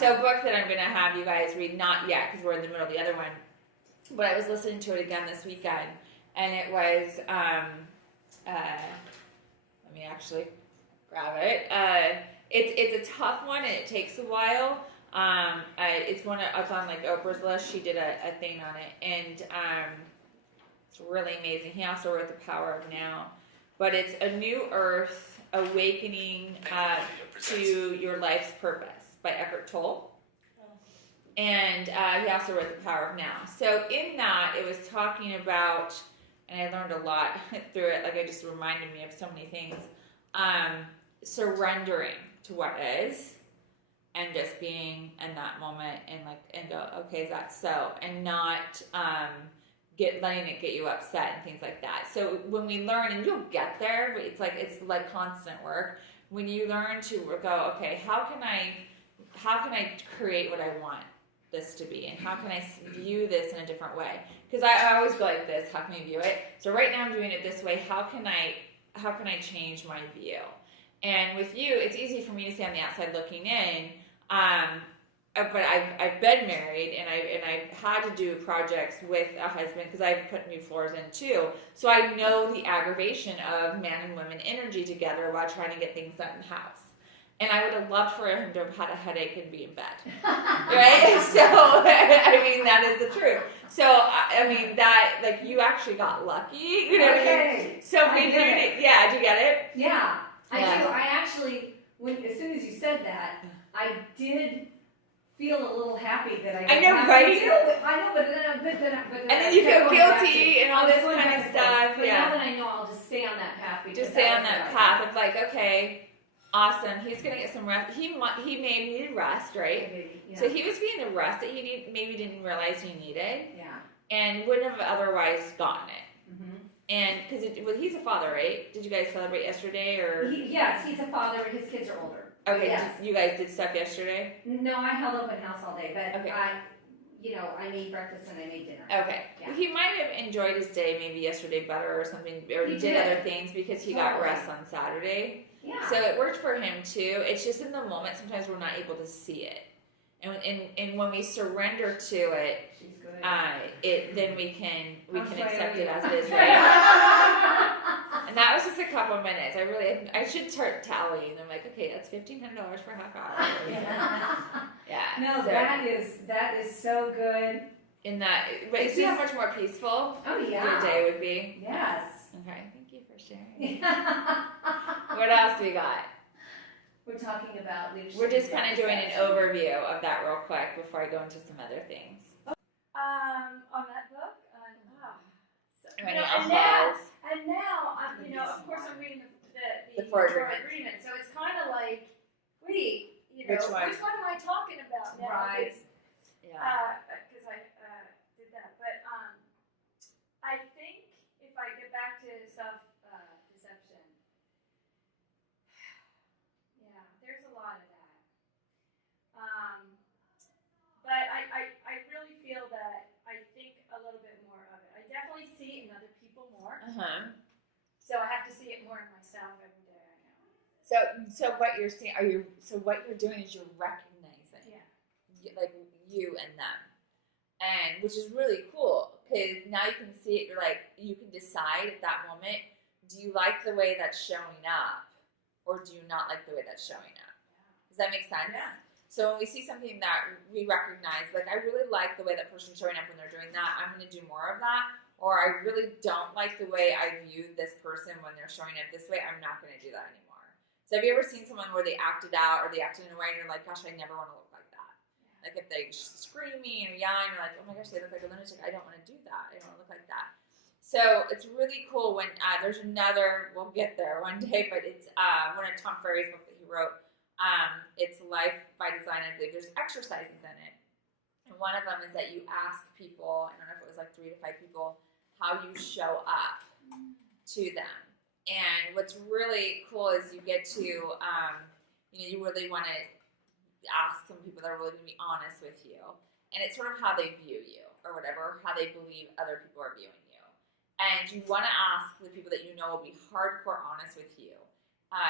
So a book that I'm going to have you guys read, not yet because we're in the middle of the other one, but I was listening to it again this weekend, and it was, let me actually grab it. It's a tough one, and it takes a while. It's on like Oprah's list. She did a thing on it, and it's really amazing. He also wrote The Power of Now, but it's A New Earth, Awakening to Your Life's Purpose by Eckhart Tolle. And he also wrote The Power of Now. So in that, it was talking about, and I learned a lot through it, like it just reminded me of so many things, surrendering to what is, and just being in that moment and go, okay, is that so? And not letting it get you upset and things like that. So when we learn, and you'll get there, but it's like constant work. When you learn to go, okay, how can I create what I want this to be, and how can I view this in a different way? Because I always go like this, how can I view it? So right now I'm doing it this way, how can I change my view? And with you, it's easy for me to stay on the outside looking in, but I've been married, and I've had to do projects with a husband because I've put new floors in too. So I know the aggravation of man and women energy together while trying to get things done in the house. And I would have loved for him to have had a headache and be in bed, right? So, I mean, that is the truth. So, I mean, that, like, you actually got lucky, you know what I mean? So, we did it. Yeah, did you get it? Yeah, I do. I actually, as soon as you said that, I did feel a little happy that I didn't have to deal with. I know, but then and then you feel guilty and all this kind of stuff. But now that I know, I'll just stay on that path. Just stay on that path of like, okay, awesome. He's gonna get some rest. He may need rest, right? Maybe, yeah. So he was getting the rest that he maybe didn't realize he needed. Yeah. And wouldn't have otherwise gotten it. Mm-hmm. And because he's a father, right? Did you guys celebrate yesterday or? Yes, he's a father, and his kids are older. Okay, yes. You guys did stuff yesterday? No, I held open house all day, but okay. I made breakfast and I made dinner. Okay. Yeah. Well, he might have enjoyed his day maybe yesterday better or something, or he did other things because he got rest on Saturday. Yeah. So it worked for him too. It's just in the moment sometimes we're not able to see it. And when we surrender to it, then we can accept it as it is, right? And that was just a couple of minutes. I should start tallying. I'm like, okay, that's $1,500 for a half hour. Yeah. No, so, that is so good. But see how much more peaceful your day would be? Yes. Okay, thank you for sharing. What else we got? We're talking about leadership. We're just kind of doing an overview of that real quick before I go into some other things. On that book, and now, of course, I'm reading the Four Agreement. So it's kind of like, wait, which one am I talking about now? Right. Because I did that, but I think if I get back to self-deception, there's a lot of that. But I really feel that I think a little bit more of it. I definitely see it in other people more. So I have to see it more in myself every day. I know. So what you're seeing, what you're doing is you're recognizing, like you and them, and which is really cool because now you can see it. You're like, you can decide at that moment: do you like the way that's showing up, or do you not like the way that's showing up? Does that make sense? Yeah. So when we see something that we recognize, like I really like the way that person's showing up when they're doing that, I'm going to do more of that. Or I really don't like the way I view this person when they're showing up this way, I'm not going to do that anymore. So have you ever seen someone where they acted out or they acted in a way and you're like, gosh, I never want to look like that. Like if they're screaming or yelling, you're like, oh my gosh, they look like a lunatic. I don't want to do that. I don't want to look like that. So it's really cool when there's another, we'll get there one day, but it's one of Tom Ferry's book that he wrote. It's Life by Design. I believe there's exercises in it. And one of them is that you ask people, I don't know if it was like 3 to 5 people, how you show up to them. And what's really cool is you get to, you really want to ask some people that are really going to be honest with you. And it's sort of how they view you or whatever, how they believe other people are viewing you. And you want to ask the people that you know will be hardcore honest with you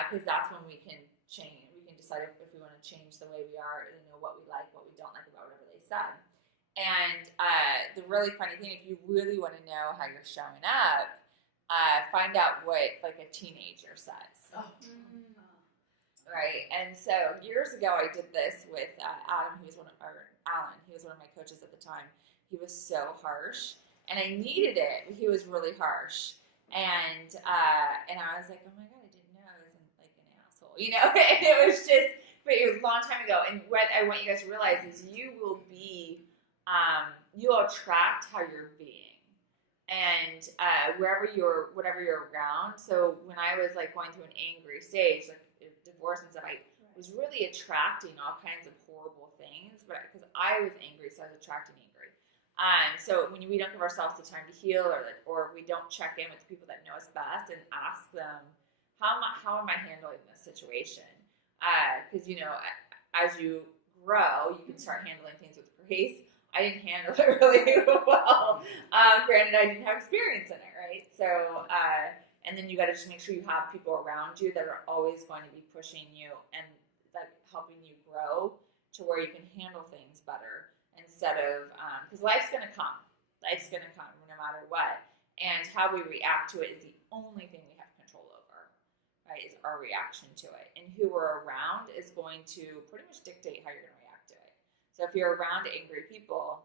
because that's when we can change. We can decide if we want to change the way we are, what we like said. And the really funny thing, if you really want to know how you're showing up, find out what like a teenager says. Oh. Right. And so years ago, I did this with Alan. He was one of my coaches at the time. He was so harsh, and I needed it. He was really harsh, and I was like, oh my God, I didn't know I wasn't like an asshole, you know. And it was just, but it was a long time ago. And what I want you guys to realize is you will attract how you're being. And whatever you're around. So when I was like going through an angry stage, like divorce and stuff, I was really attracting all kinds of horrible things, but because I was angry, so I was attracting angry. So when we don't give ourselves the time to heal, or we don't check in with the people that know us best and ask them, how am I handling this situation? Because as you grow, you can start handling things with grace. I didn't handle it really well. Granted, I didn't have experience in it, right? So, and then you got to just make sure you have people around you that are always going to be pushing you and like helping you grow to where you can handle things better instead of, because life's going to come. Life's going to come no matter what. And how we react to it is the only thing we have control over, right? Is our reaction to it. And who we're around is going to pretty much dictate how you're going to react to it. So if you're around angry people,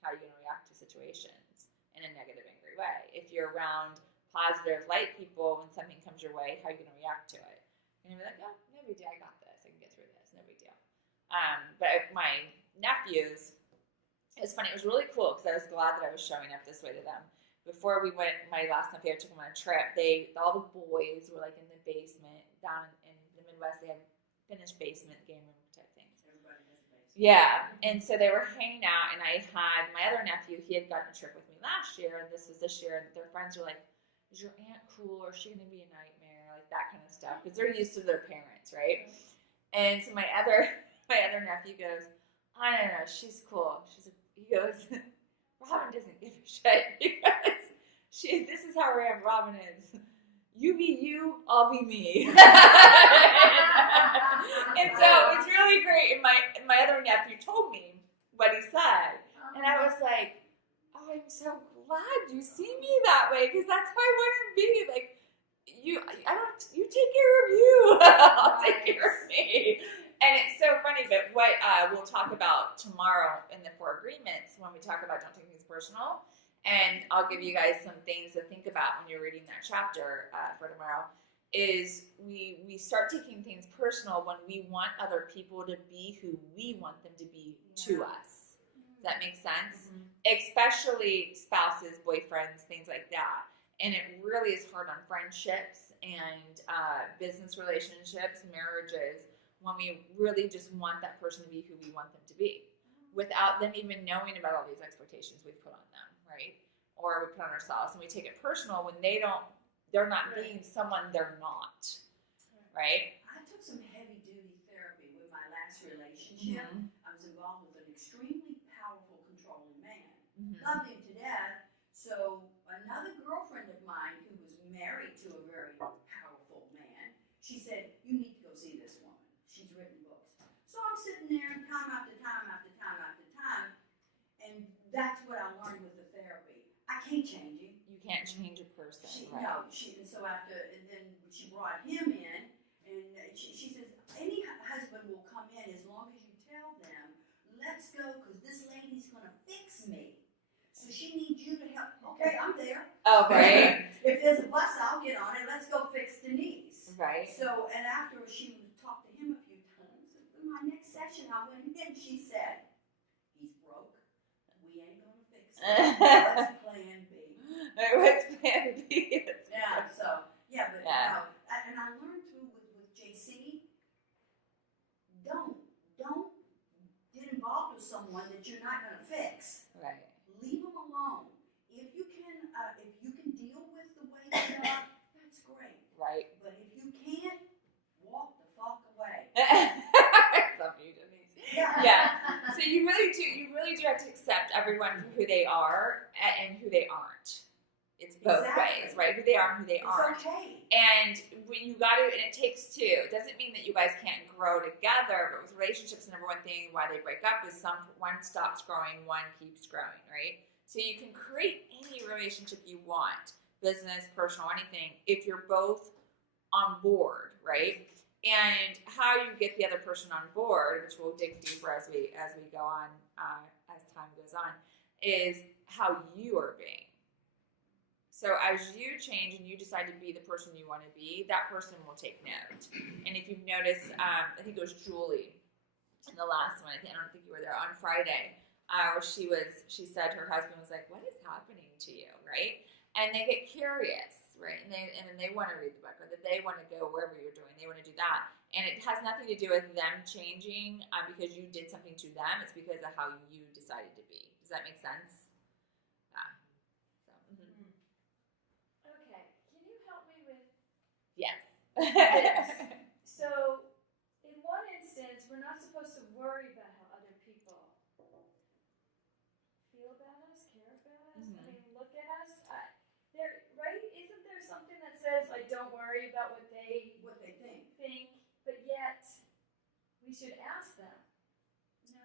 how are you going to react to situations in a negative, angry way? If you're around positive, light people, when something comes your way, how are you going to react to it? You're going to be like, oh, no big deal, I got this. I can get through this, no big deal. But my nephews, it's funny, it was really cool because I was glad that I was showing up this way to them. Before we went, my last nephew, I took him on a trip, all the boys were like in the basement down in the Midwest. They had finished basement game room type things. Yeah, and so they were hanging out, and I had my other nephew. He had gotten a trip with me last year, and this was this year. And their friends were like, "Is your aunt cool, or is she gonna be a nightmare?" Like that kind of stuff, because they're used to their parents, right? And so my other nephew goes, "I don't know, she's cool." He goes, "Robin doesn't give a shit." He goes, "This is how Robin is. You be you, I'll be me." And so it's really great. And my other nephew told me what he said. And I was like, oh, I'm so glad you see me that way, because that's how I want to be. Like, you take care of you. I'll take care of me. And it's so funny, but what we'll talk about tomorrow in the 4 agreements, when we talk about don't take things personal, and I'll give you guys some things to think about when you're reading that chapter for tomorrow, is we start taking things personal when we want other people to be who we want them to be to us. Does that make sense? Mm-hmm. Especially spouses, boyfriends, things like that. And it really is hard on friendships and business relationships, marriages, when we really just want that person to be who we want them to be, without them even knowing about all these expectations we've put on them, right? Or we put on ourselves, and we take it personal when they're not being someone they're not, right? I took some heavy-duty therapy with my last relationship. Mm-hmm. I was involved with an extremely powerful, controlling man. Mm-hmm. Loved him to death. So another girlfriend of mine who was married to a very powerful man, she said, you need to go see this woman. She's written books. So I'm sitting there time after time after time after time, and that's what I learned with the therapy. I can't change him. You can't change a person, right? No, and then she brought him in, and she says, any husband will come in as long as you tell them, let's go, because this lady's going to fix me. So she needs you to help. Okay, I'm there. Oh, right. If there's a bus, I'll get on it. Let's go fix Denise. Right. So, and after she talked to him a few times, in my next session, I went in, she said, he's broke. We ain't going to fix it. Let's plan B. What's plan B? Yeah, so, yeah, but, yeah. And I learned too with JC, don't get involved with someone that you're not going to fix. Right. Leave them alone. If you can deal with the way they are, that's great. Right. But if you can't, walk the fuck away. Love you, Denise. Yeah. Yeah. So you really do have to accept everyone for who they are and who they aren't. It's both ways, right? Who they are and who they aren't. It's okay. And when you got to, and it takes two. It doesn't mean that you guys can't grow together, but with relationships, the number one thing why they break up is one stops growing, one keeps growing, right? So you can create any relationship you want, business, personal, anything, if you're both on board, right? And how you get the other person on board, which we'll dig deeper as we go on, as time goes on, is how you are being. So as you change and you decide to be the person you want to be, that person will take note. And if you've noticed, I think it was Julie in the last one. I don't think you were there on Friday, where she said her husband was like, "What is happening to you?" Right? And they get curious, right? And then they want to read the book, or that they want to go wherever you're doing. They want to do that, and it has nothing to do with them changing because you did something to them. It's because of how you decided to be. Does that make sense? Yes. So, in one instance, we're not supposed to worry about how other people feel about us, care about us. Mm-hmm. I mean, look at us. Right? Isn't there something that says, like, don't worry about what they think, but yet we should ask them? No.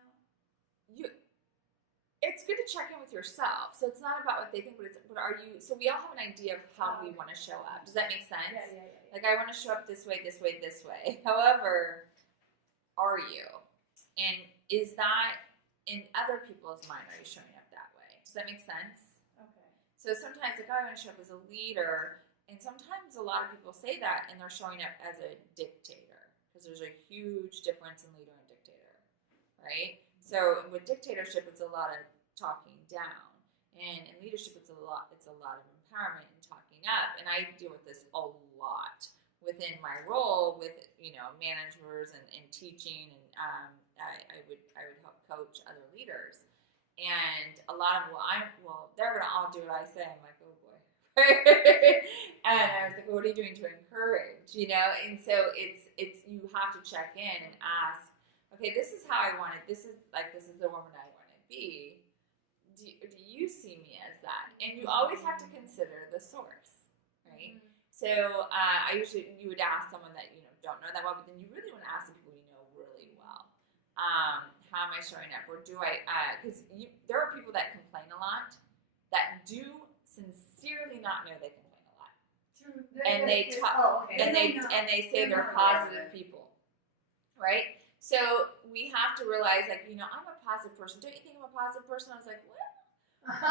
It's good to check in with yourself. So it's not about what they think, but are you? So we all have an idea of how we want to show up. Does that make sense? Yeah. Like, I want to show up this way, this way, this way. However, are you? And is that in other people's mind? Are you showing up that way? Does that make sense? Okay. So sometimes, like, I want to show up as a leader, and sometimes a lot of people say that, and they're showing up as a dictator, because there's a huge difference in leader and dictator, right? So with dictatorship, it's a lot of talking down, and in leadership, it's a lot of empowerment and talking up. And I deal with this a lot within my role with managers and teaching, and I would help coach other leaders. And a lot of they're gonna all do what I say. I'm like, oh boy. And I was like, well, what are you doing to encourage? And so it's you have to check in and ask, okay, this is how I want it. This is the woman I want to be. Do you see me as that? And you always have to consider the source, right? Mm-hmm. So you would ask someone that don't know that well, but then you really want to ask the people you know really well. How am I showing up? Or do I? Because there are people that complain a lot that do sincerely not know they complain a lot, and they talk and they say they're positive people, right? So we have to realize, like, I'm a positive person. Don't you think I'm a positive person? I was like, what?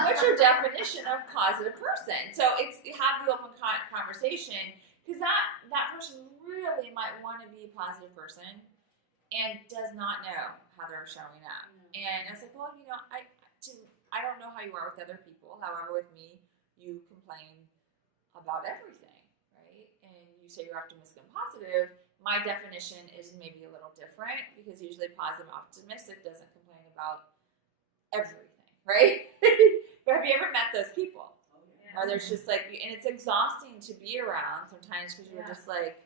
What's your definition of positive person? So have the open conversation, because that person really might want to be a positive person and does not know how they're showing up. And I was like, well, I don't know how you are with other people. However, with me, you complain about everything, right? And you say you're optimistic and positive. My definition is maybe a little different, because usually positive optimistic doesn't complain about everything, right? But have you ever met those people? Or there's just like, and it's exhausting to be around sometimes, because you're just like,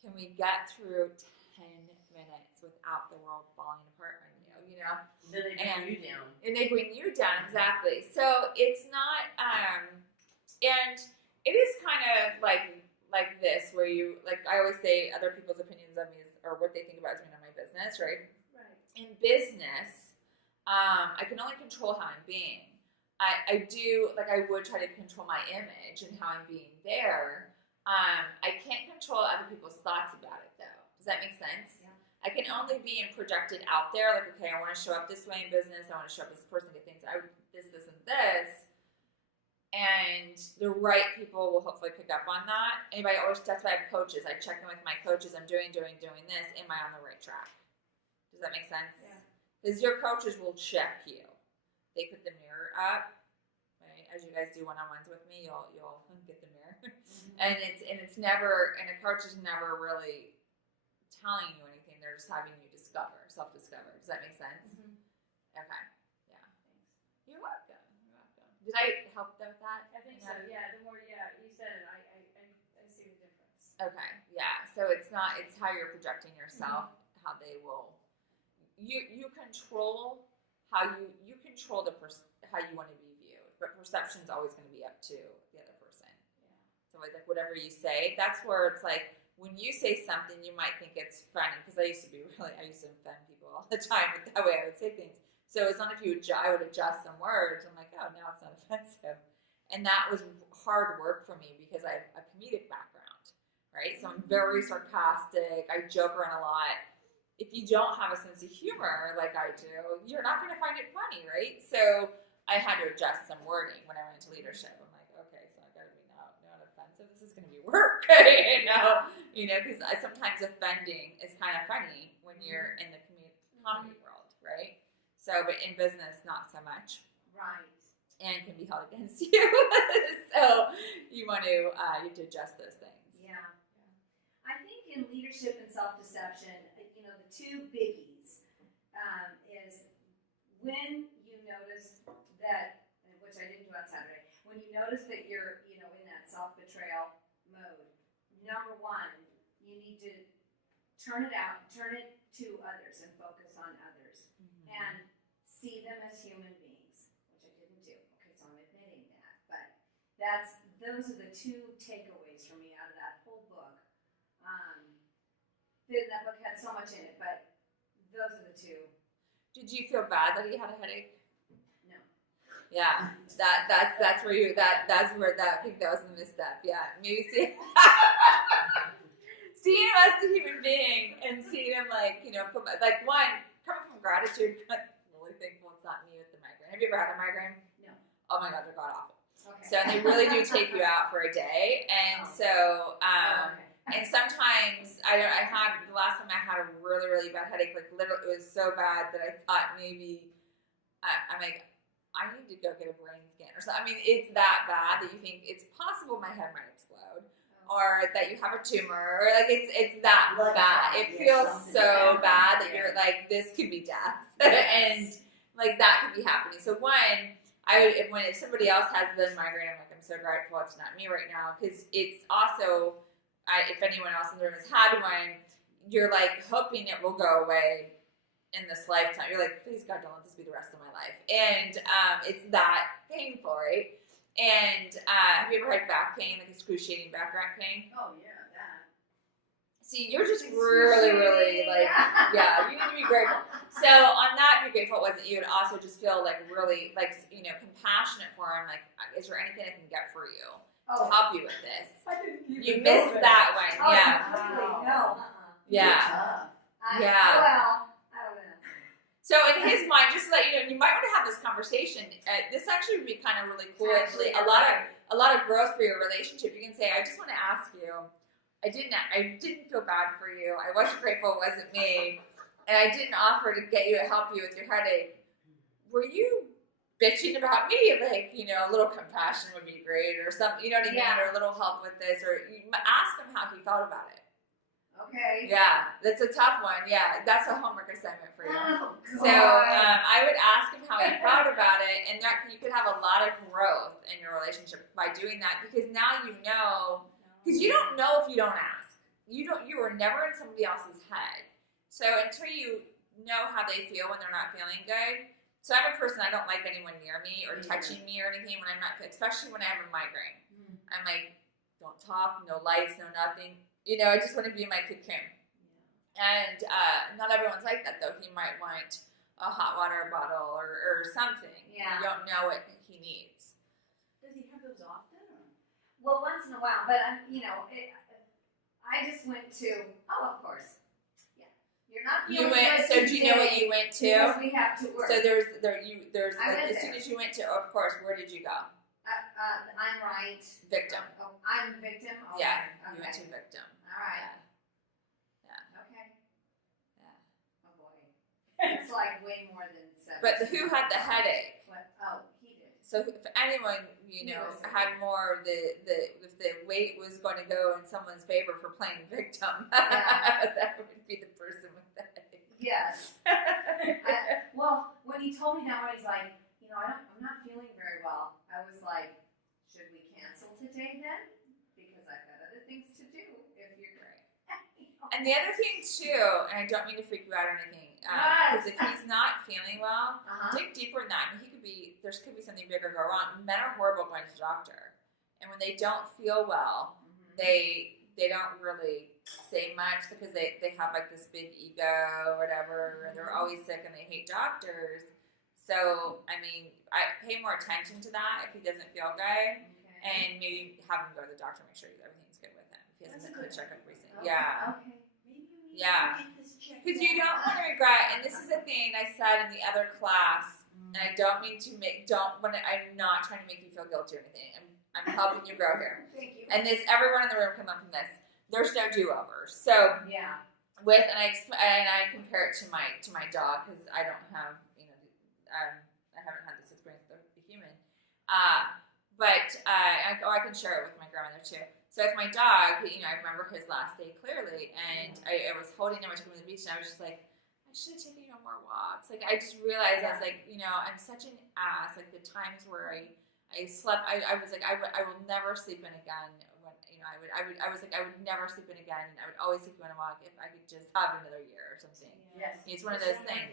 can we get through 10 minutes without the world falling apart on you? Then they bring you down. And they bring you down, exactly. So it's not, and it is kind of like this, where you, like, I always say other people's opinions of me or what they think about me in my business, right? Right. In business, I can only control how I'm being. I would try to control my image and how I'm being there. I can't control other people's thoughts about it, though. Does that make sense? Yeah. I can only be projected out there, like, okay, I want to show up this way in business. I want to show up as this person, get things out, this, and this. And the right people will hopefully pick up on that. That's why I have coaches. I check in with my coaches. I'm doing this. Am I on the right track? Does that make sense? Yeah. Because your coaches will check you. They put the mirror up, right? As you guys do one-on-ones with me, you'll get the mirror. Mm-hmm. And a coach is never really telling you anything. They're just having you self-discover. Does that make sense? Mm-hmm. Okay. Yeah. Thanks. You're welcome. Did I help with that? I think so. Yeah. The more you said it, I see the difference. Okay. Yeah. So it's how you're projecting yourself, mm-hmm. how they will. You control how you control how you want to be viewed, but perception is always going to be up to the other It's always like whatever you say. That's where it's like when you say something, you might think it's funny because I used to offend people all the time with that way I would say things. So as long as I would adjust some words. I'm like, oh, now it's not offensive, and that was hard work for me because I have a comedic background, right? So I'm very sarcastic. I joke around a lot. If you don't have a sense of humor like I do, you're not going to find it funny, right? So I had to adjust some wording when I went into leadership. I'm like, okay, so I got to be not offensive. This is going to be work, because sometimes offending is kind of funny when you're in the comedy world, right? So, but in business, not so much. Right. And can be held against you. So you want to you have to adjust those things. Yeah. I think in leadership and self-deception, the two biggies is when you notice that, which I didn't do on Saturday, when you notice that you're, in that self-betrayal mode, number one, you need to turn it to others and focus on others and see them as human beings, which I didn't do. Okay, so I'm admitting that. But those are the two takeaways for me out of that whole book. That book had so much in it, but those are the two. Did you feel bad that you had a headache? No. Yeah, that's where I think that was the misstep. Yeah, maybe seeing him as a human being and seeing him like one coming from gratitude. I'm really thankful it's not me with the migraine. Have you ever had a migraine? No. Oh my God, they're god awful. Okay. So they really do take you out for a day, and so. Okay. And sometimes I had the last time I had a really, really bad headache. Like literally, it was so bad that I thought maybe I'm like, I need to go get a brain scan or something. I mean, it's that bad that you think it's possible my head might explode, or that you have a tumor, or like it's that bad. It feels so bad that you're like, this could be death, and like that could be happening. So if somebody else has the migraine, I'm like, I'm so grateful it's not me right now, because it's also. If anyone else in the room has had one, you're like hoping it will go away in this lifetime. You're like, please God, don't let this be the rest of my life. And it's that painful, right? And have you ever had back pain, like excruciating back pain? Oh yeah, that. See, you're just really, really like, yeah, you need to be grateful. So on that, be grateful was that you would also just feel like really like, compassionate for him. Like, is there anything I can get for you? To help you with this. You missed that one. Oh, Yeah. No. Yeah. I don't know. So in his mind, just to let you know, you might want to have this conversation. This actually would be kind of really cool. Actually, a lot of growth for your relationship. You can say, I just want to ask you. I didn't feel bad for you. I wasn't grateful it wasn't me, and I didn't offer to help you with your headache. Were you bitching about me? Like, a little compassion would be great, or something, you know what I mean? Yeah. Or a little help with this, or you ask him how he felt about it. Okay. Yeah, that's a tough one. Yeah, that's a homework assignment for you. Oh, So I would ask him how he felt about it, and that you could have a lot of growth in your relationship by doing that, because now you know, because you don't know if you don't ask. You were never in somebody else's head. So until you know how they feel when they're not feeling good. So I'm a person, I don't like anyone near me or touching me or anything when I'm not, especially when I have a migraine. I'm like, don't talk, no lights, no nothing. I just want to be in my cocoon. And not everyone's like that, though. He might want a hot water bottle or something. Yeah. You don't know what he needs. Does he have those often? Or? Well, once in a while, but I just went to. Oh, of course. Yeah, you're not. You went. So do you know what you went to? Because we have to work. So there's like, as soon there. as you went to, of course, where did you go? I'm right. Victim. Oh, I'm victim. Okay. Yeah, Okay. you went to victim. All right. Yeah. Okay. Yeah. Oh boy. It's like way more than 7. But who had the headache? What? Oh, he did. So if anyone, had more, if the weight was going to go in someone's favor for playing victim, that would be the person with the headache. Yes. Well, when he told me that one, he's like, I'm not feeling very well. I was like, should we cancel today then? Because I've got other things to do. If you're great. And the other thing too, and I don't mean to freak you out or anything, because if he's not feeling well, dig deeper in that. I mean, there could be something bigger go wrong. Men are horrible going to the doctor, And when they don't feel well, they don't really say much because they have like this big ego or whatever, and they're always sick and they hate doctors. So, I mean, I pay more attention to that if he doesn't feel good, and maybe have him go to the doctor, make sure everything's good with him. If he hasn't been to check up recently. Okay. Yeah. Okay. Yeah. Because you don't want to regret, and this is a thing I said in the other class, and I don't mean to I'm not trying to make you feel guilty or anything. I'm helping you grow here. Thank you. And everyone in the room can learn from this. There's no do-overs. So Yeah. and I compare it to my dog because I don't have I haven't had this experience with a human. But I can share it with my grandmother too. So with my dog, I remember his last day clearly, and I was holding him. I took him to the beach, and I was just like, I should have taken you on more walks. Like I just realized I was like, I'm such an ass. Like the times where I slept, I was like, I will never sleep in again. When I was like, I would never sleep in again. I would always take you on a walk if I could just have another year or something. Yes. It's one of those things.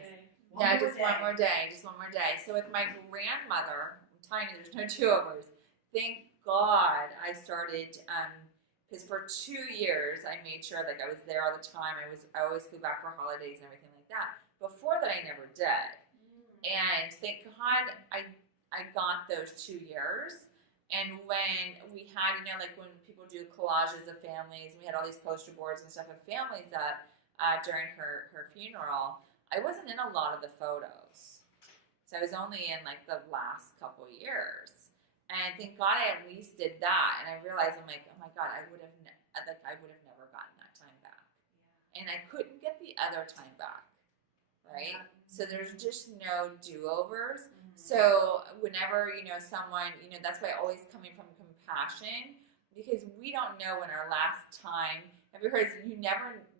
Just one more day. So with my grandmother, I'm telling you, there's no do-overs. Thank God I started, because for 2 years I made sure like I was there all the time. I always flew back for holidays and everything like that. Before that, I never did. And thank God I got those 2 years. And when we had, like when people do collages of families, and we had all these poster boards and stuff of families up during her funeral, I wasn't in a lot of the photos. So I was only in like the last couple years. And thank God I at least did that. And I realized, I'm like, oh my God, I would have never gotten that time back. Yeah. And I couldn't get the other time back. Right? Yeah. So there's just no do-overs. Mm-hmm. So whenever, someone, that's why always coming from compassion, because we don't know when our last time, have you heard,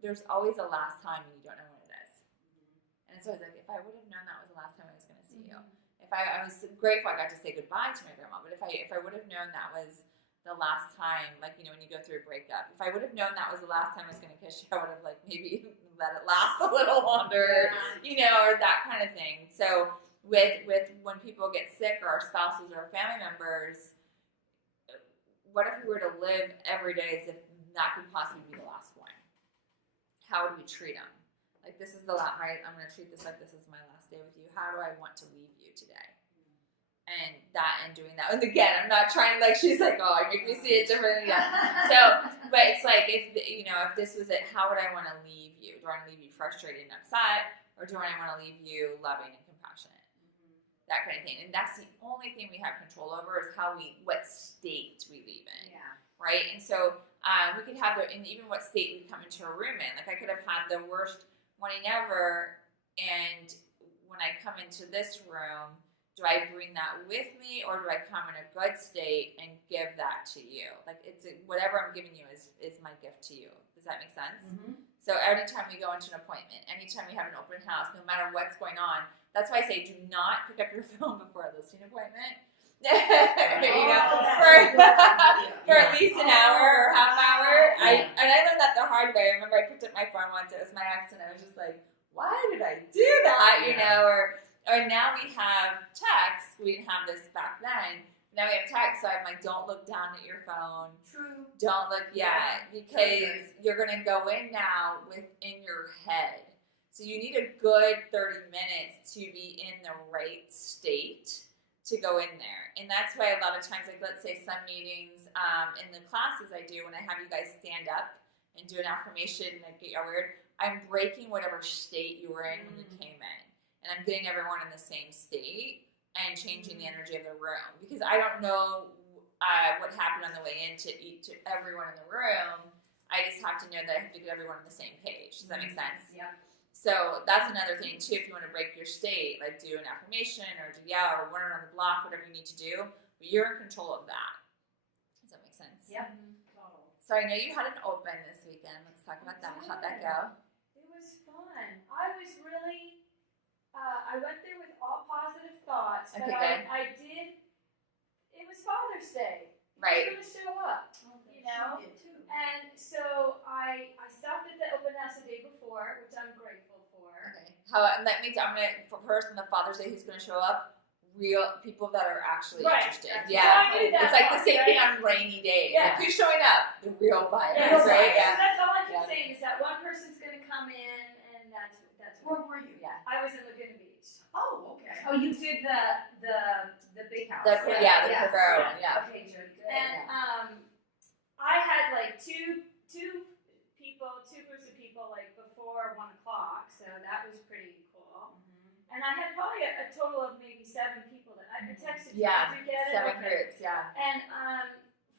there's always a last time and you don't know when it is. Mm-hmm. And so I was like, if I would have known that was the last time I was going to see you. If I was grateful I got to say goodbye to my grandma, but if I would have known that was the last time, like, when you go through a breakup, if I would have known that was the last time I was going to kiss you, I would have, like, maybe let it last a little longer, or that kind of thing. So with when people get sick or our spouses or our family members, what if we were to live every day as if that could possibly be the last one? How would we treat them? Like, this is I'm going to treat this like this is my last day with you. How do I want to leave you today? And doing that. And again, I'm not trying to, like, she's like, oh, I make me see it differently. Yeah. So, but it's like, if this was it, how would I want to leave you? Do I want to leave you frustrated and upset? Or do I want to leave you loving and compassionate? Mm-hmm. That kind of thing. And that's the only thing we have control over is what state we leave in. Yeah. Right? And so, we could have and even what state we come into a room in. Like, I could have had the worst morning ever, and when I come into this room, do I bring that with me, or do I come in a good state and give that to you? Like, whatever I'm giving you is my gift to you. Does that make sense? Mm-hmm. So anytime we go into an appointment, anytime we have an open house, no matter what's going on, that's why I say do not pick up your phone before a listing appointment. For at least an hour or half hour. I learned that the hard way. I remember I picked up my phone once. It was my ex, and I was just like, why did I do that? Or now we have text. We didn't have this back then. Now we have text, so I'm like, don't look down at your phone. True. Don't look yet, because you're going to go in now within your head. So you need a good 30 minutes to be in the right state to go in there. And that's why a lot of times, like, let's say some meetings in the classes I do, when I have you guys stand up and do an affirmation and get y'all weird, I'm breaking whatever state you were in when you came in. And I'm getting everyone in the same state and changing the energy of the room. Because I don't know what happened on the way in to everyone in the room. I just have to know that I have to get everyone on the same page. Does that make sense? Yeah. So that's another thing too. If you want to break your state, like do an affirmation or or run around the block, whatever you need to do, but you're in control of that. Does that make sense? Yep. So I know you had an open this weekend. Let's talk about that. How'd that go? It was fun. I was really, I went there with all positive thoughts, but I did, it was Father's Day. Right. Going to show up, And so I stopped at the open house the day before, which I'm grateful for. Okay. I'm gonna, for person the Father's Day who's gonna show up, real people that are actually Right. interested. That's Yeah. what I knew that It's like the part, same thing right? on rainy days. Yeah. Like, who's showing up? The real buyers, Yeah, right? So Yeah. that's all I keep Yeah. saying is that one person's going to come in, and that's Where what were you? Yeah. I was in Laguna Beach. Oh, okay. Oh, you did the big house. The Yes. Privero one, yeah. Okay, Jody, good. And I had like two groups of people like before 1 o'clock, so that was pretty cool. Mhm. And I had probably a total of maybe 7 people that I texted you. Yeah, Did you get it? 7 Okay. groups, yeah. And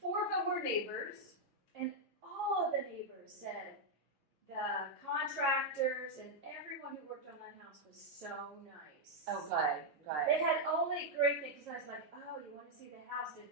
4 of them were neighbors, and all of the neighbors said the contractors and everyone who worked on that house was so nice. Oh, good. They had only great things, because I was like, oh, you want to see the house? Were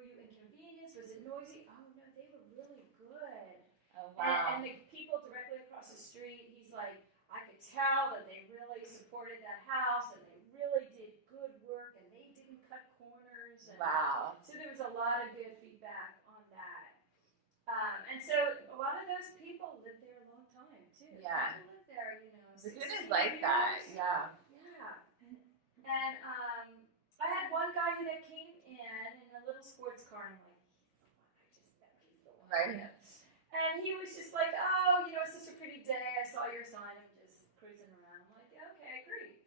you inconvenienced? Was it noisy? Oh, no, they were really good. Oh, wow. And the people directly across the street, he's like, I could tell that they really supported that house, and they really did good work, and they didn't cut corners. And Wow. so there was a lot of good feedback on that. And so a lot of those people lived there a long time, too. Yeah. People lived there, 60 Laguna's like that, years. yeah. Yeah. And I had one guy that came in a little sports car, and I'm like, he's the one. I just know he's the one. Right. And he was just like, oh, it's such a pretty day. I saw your sign. I'm just cruising around. I'm like, yeah, okay, I agree.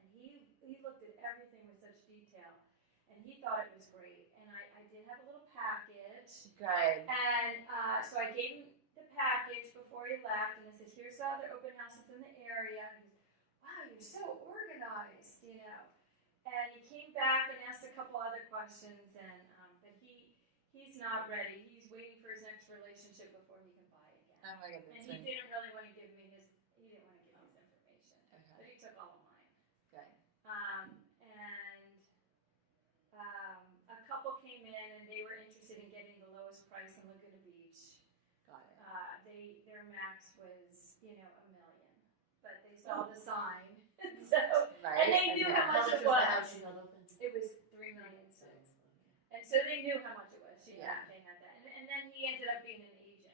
And he looked at everything with such detail, and he thought it was great. And I did have a little package. Good. And so I gave him the package before he left, and I said, here's the other open houses in the area. And he goes, wow, you're so organized, And he came back and asked a couple other questions, and but he's not ready. He's waiting for his next relationship before he can buy again. Oh my goodness. And he didn't really want to give me his information, Okay. but he took all of mine. Good. And a couple came in, and they were interested in getting the lowest price in Laguna Beach. Got it. Their max was, $1 million, but they saw the sign, so Right. and they knew how much it the was. house you held open? It was $3 million, and so they knew how much it was. Yeah. They had that, and then he ended up being an agent.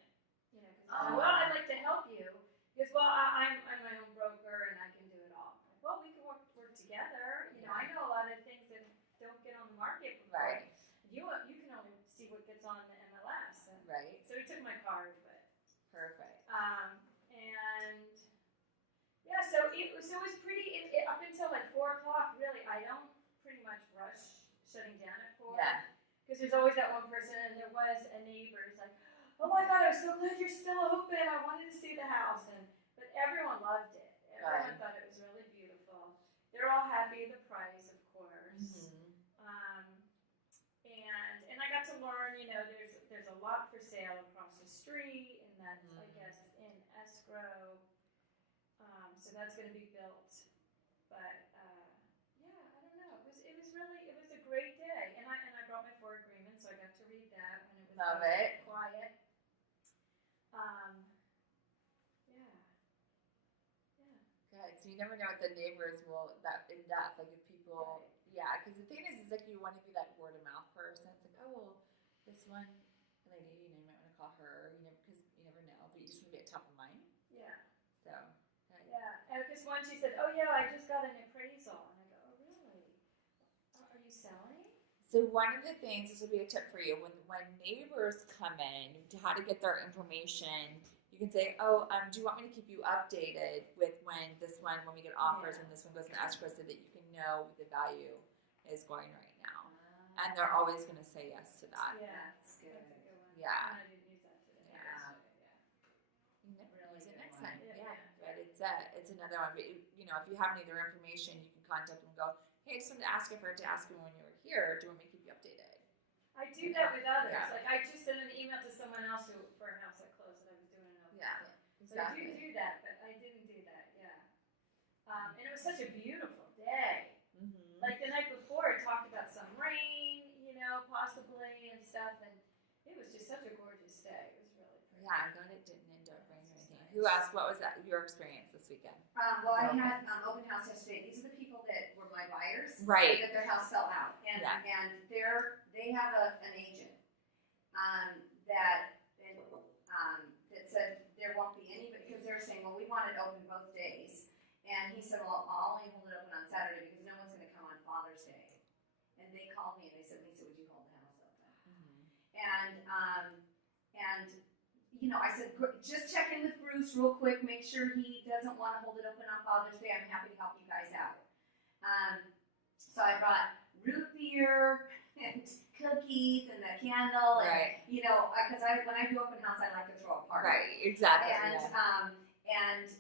Because he said, Oh. well, I'd like to help you. He goes, well, I'm my own broker, and I can do it all. I'm like, well, we can work together. I know a lot of things that don't get on the market before. Right. You can only see what gets on the MLS. And Right. so he took my card, but. Perfect. And yeah, so it was pretty up until like 4 o'clock. Really, I don't pretty much rush shutting down at 4. Yeah. Because there's always that one person, and there was a neighbor who's like, oh my God, I was so glad you're still open. I wanted to see the house, but everyone loved it. Everyone thought it was really beautiful. They're all happy with the price, of course. Mm-hmm. And I got to learn, there's a lot for sale across the street, and that's, I guess, in escrow. So that's going to be built. But yeah, I don't know. It was a great day, and I brought my 4 agreements, so I got to read that when it was Love it. quiet. Good. So you never know what the neighbors will that in depth. Like if people, yeah. Because the thing is like you want to be that word of mouth person. It's like, oh well, this one lady, you might want to call her. Because you never know, but you just want to be at top of mind. Yeah. So. Yeah, and because once she said, "Oh yeah, I just got an appraisal," and I go, "Oh really? Are you selling?" So one of the things, this will be a tip for you, when neighbors come in, how to get their information, you can say, oh, do you want me to keep you updated with when we get offers, when this one goes in escrow, so that you can know what the value is going right now. And they're always going to say yes to that. Yeah, That's good. that's a good one. Yeah. I didn't use that today. Yeah. You never Really use it good next one. time. Yeah. But it's another one. But if you have any of their information, you can contact them and go, hey, I just wanted to ask you when you were here. Do you want me to keep you updated? I do that with others. Yeah. Like I just sent an email to someone else for a house that closed that I was doing an open. Yeah, So I do that, but I didn't do that. Yeah. And it was such a beautiful day. Mm-hmm. Like the night before, it talked about some rain, possibly and stuff, and it was just such a gorgeous day. It was really pretty. Yeah, I'm glad it didn't end up raining or anything. Who asked? What was that? Your experience this weekend? Well, I had open house yesterday. These are the people that were my buyers. Right. That their house fell out, and Yeah. they have an agent that said there won't be any, because they're saying, well, we want it open both days, and he said, well, I'll only hold it open on Saturday because no one's going to come on Father's Day. and I said, just check in with Bruce real quick, make sure he doesn't want to hold it open on Father's Day. I'm happy to help you guys out. So I brought root beer and cookies and a candle, Right. and because when I do open house, I like to throw a party. Right, exactly. And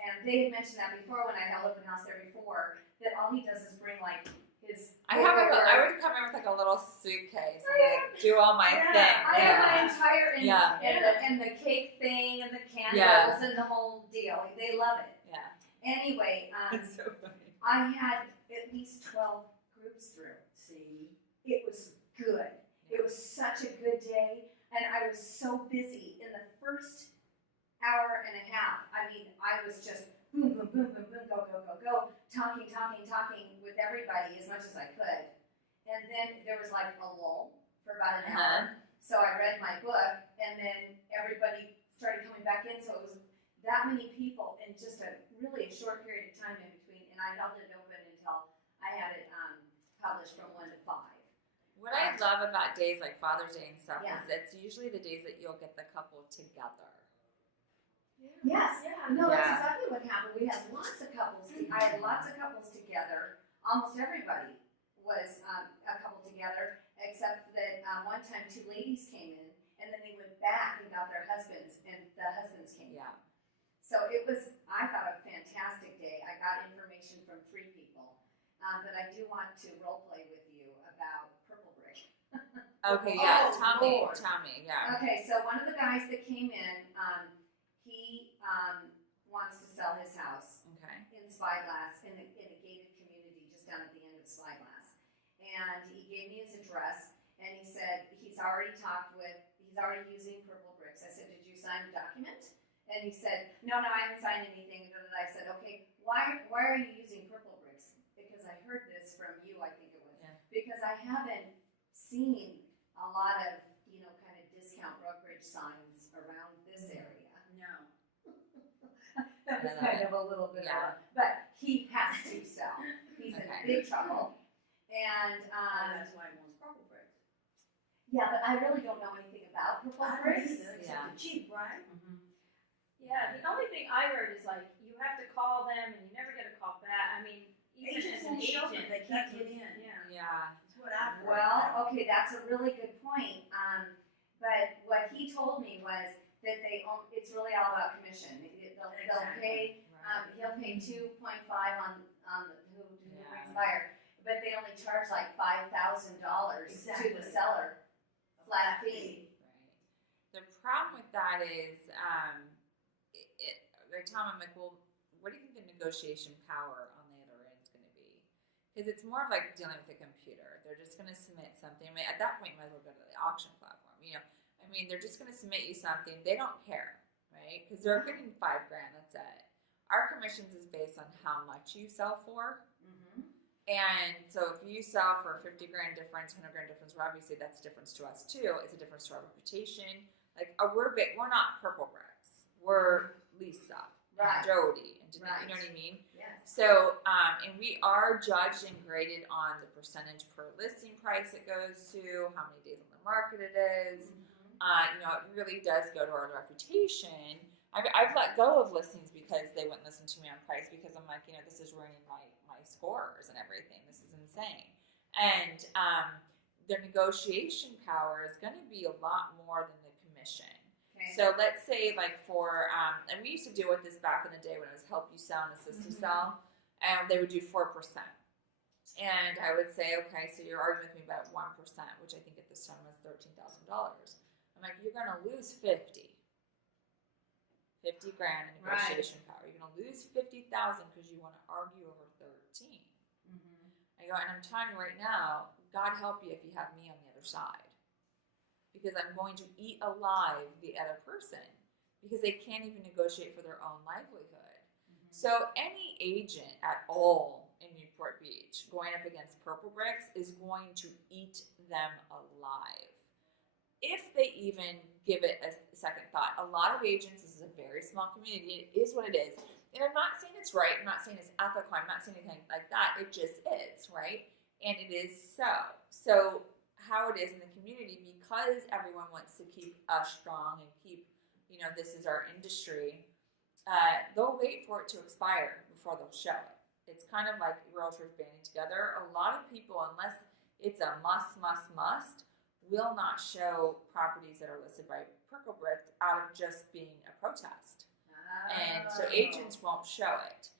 and they had mentioned that before when I held open house there before, that all he does is bring like his. I would come in with like a little suitcase and like do all my thing. I have my entire Yeah. and the cake thing and the candles and the whole deal. They love it. Yeah. Anyway, It's so funny. I had at least 12 groups through. See? It was good. It was such a good day, and I was so busy in the first hour and a half. I mean, I was just boom, boom, boom, boom, boom, go, go, go, go, talking with everybody as much as I could. And then there was like a lull for about an hour. So I read my book, and then everybody started coming back in. So it was that many people in just a really short period of time in between. And I held it open until I had it published from 1 to 5. What I love about days like Father's Day and stuff Yeah. is it's usually the days that you'll get the couple together. Yes. Yeah. No, that's Yeah. exactly what happened. We had lots of couples. I had lots of couples together. Almost everybody was a couple together, except that one time 2 ladies came in, and then they went back and got their husbands, and the husbands came in. Yeah. So it was, I thought, a fantastic day. I got information from 3 people, but I do want to role play with you about Purple Brick. Okay, yeah. Oh, Tell Lord. me, yeah. Okay, so one of the guys that came in, he wants to sell his house Okay. in Spyglass in a gated community just down at the end of Spyglass. And he gave me his address, and he said he's already using Purple Bricks. I said, did you sign the document? And he said, no, I haven't signed anything. And I said, okay, why are you using Purple Bricks? Because I heard this from you, I think it was. Yeah. Because I haven't seen a lot of, kind of discount brokerage signs around this area. No. That was kind of a little bit but he has to sell. He's in big trouble. And That's why he wants purple bricks. yeah, but I really don't know anything about Purple Bricks. Except Yeah. they're cheap, right? Yeah, the only thing I heard is like you have to call them and you never get a call back. I mean, even Agents as an won't show agent, them. They can't get in. Yeah. Yeah. That's what I've heard. Well, okay, that's a really good point. But what he told me was that it's really all about commission. They'll pay. He'll pay 2.5 on who brings the buyer, but they only charge like $5,000 to the seller, flat fee. Right. The problem with that is, I tell them, I'm like, well, what do you think the negotiation power on the other end is going to be? Because it's more of like dealing with a computer. They're just going to submit something. I mean, at that point, you might as well go to the auction platform. They're just going to submit you something. They don't care, right? Because they're getting $5,000. That's it. Our commissions is based on how much you sell for. Mm-hmm. And so if you sell for $50,000 difference, $100,000 difference, well, obviously that's a difference to us too. It's a difference to our reputation. Like we're not Purple Bricks. We're Lisa, Right. Jody, and Right. you know what I mean? Yes. So, and we are judged and graded on the percentage per listing price it goes to, how many days on the market it is. It really does go to our reputation. I've let go of listings because they wouldn't listen to me on price because I'm like, this is ruining my scores and everything. This is insane. And their negotiation power is going to be a lot more than the commission. Okay. So let's say like for, and we used to deal with this back in the day when it was help you sell and assist you sell, and they would do 4%. And I would say, okay, so you're arguing with me about 1%, which I think at this time was $13,000. I'm like, you're going to lose $50,000 in negotiation power. You're going to lose $50,000 because you want to argue over 13. I go, and I'm telling you right now, God help you if you have me on the other side. Because I'm going to eat alive the other person because they can't even negotiate for their own livelihood. So any agent at all in Newport Beach going up against Purple Bricks is going to eat them alive. If they even give it a second thought. A lot of agents, this is a very small community, it is what it is. And I'm not saying it's right, I'm not saying it's ethical, I'm not saying anything like that, it just is, right? And it is so. So how it is in the community, because everyone wants to keep us strong and keep, this is our industry. They'll wait for it to expire before they'll show it. It's kind of like realtors banding together. A lot of people, unless it's a must, will not show properties that are listed by Perklebrits out of just being a protest. And so agents won't show it.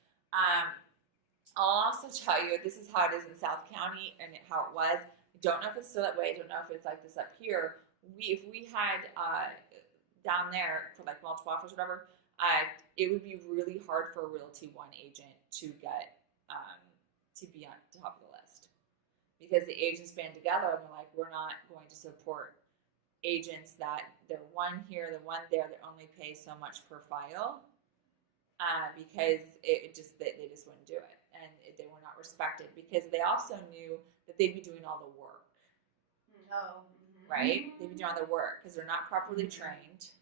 I'll also tell you, this is how it is in South County and how it was. I don't know if it's still that way. I don't know if it's like this up here. If we had down there for like multiple offers or whatever, it would be really hard for a Realty One agent to get to be on top of the list, because the agents band together and they're like, we're not going to support agents that they're one here, the one there, that only pay so much per file, because they just wouldn't do it, and they were not respected, because they also knew that they'd be doing all the work. Right? They'd be doing all the work because they're not properly trained,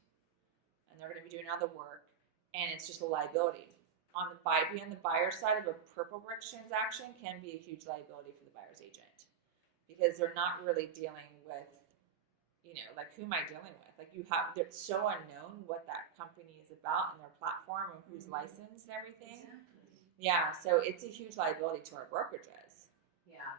and they're going to be doing all the work, and it's just a liability. Being on the buyer side of a Purplebrick transaction can be a huge liability for the buyer's agent, because they're not really dealing with, like, who am I dealing with? Like, it's so unknown what that company is about and their platform and who's licensed and everything. Exactly. Yeah, so it's a huge liability to our brokerages. Yeah.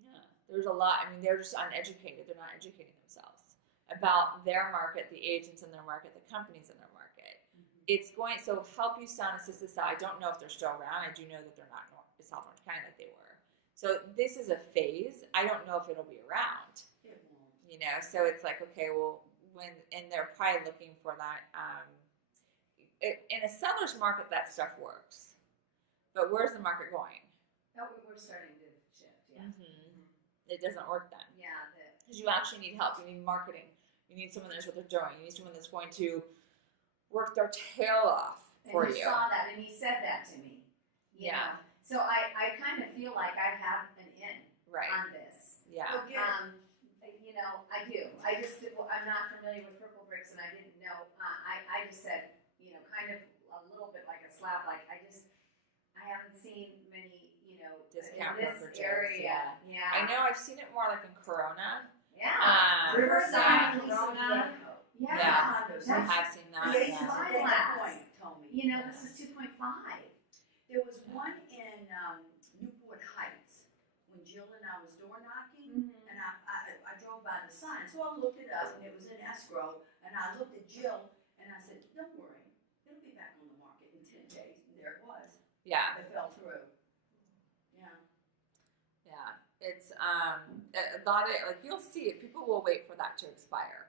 Yeah, there's a lot. I mean, they're just uneducated. They're not educating themselves about their market, the agents in their market, the companies in their market. It's going, so Help You Sound Assisted Sell, I don't know if they're still around. I do know that they're not in South Orange County like they were. So this is a phase. I don't know if it'll be around. It won't. So it's like, okay, well, and they're probably looking for that. In a seller's market, that stuff works. But where's the market going? Oh, we're starting to shift, yeah. It doesn't work then. Yeah. Because you actually need help. You need marketing. You need someone that knows what they're doing. You need someone that's going to work their tail off for and you. he saw that, and he said that to me. You know? So I kind of feel like I have an in on this. Yeah. I do. I'm not familiar with Purplebricks, and I didn't know. I just said, kind of a little bit like a slap. Like I haven't seen many, Discount in this brokerages, area. Yeah. I know. I've seen it more like in Corona. Yeah. Riverside, Corona. Yeah. That's, I have seen that. That's Yeah. my That's last. point, told me. This is 2.5. There was one in Newport Heights when Jill and I was door knocking, and I drove by the sign, so I looked it up, and it was in escrow, and I looked at Jill, and I said, don't worry, it'll be back on the market in 10 days, and there it was. Yeah. It fell through. Yeah. Yeah. It's a lot of, like, you'll see it. People will wait for that to expire.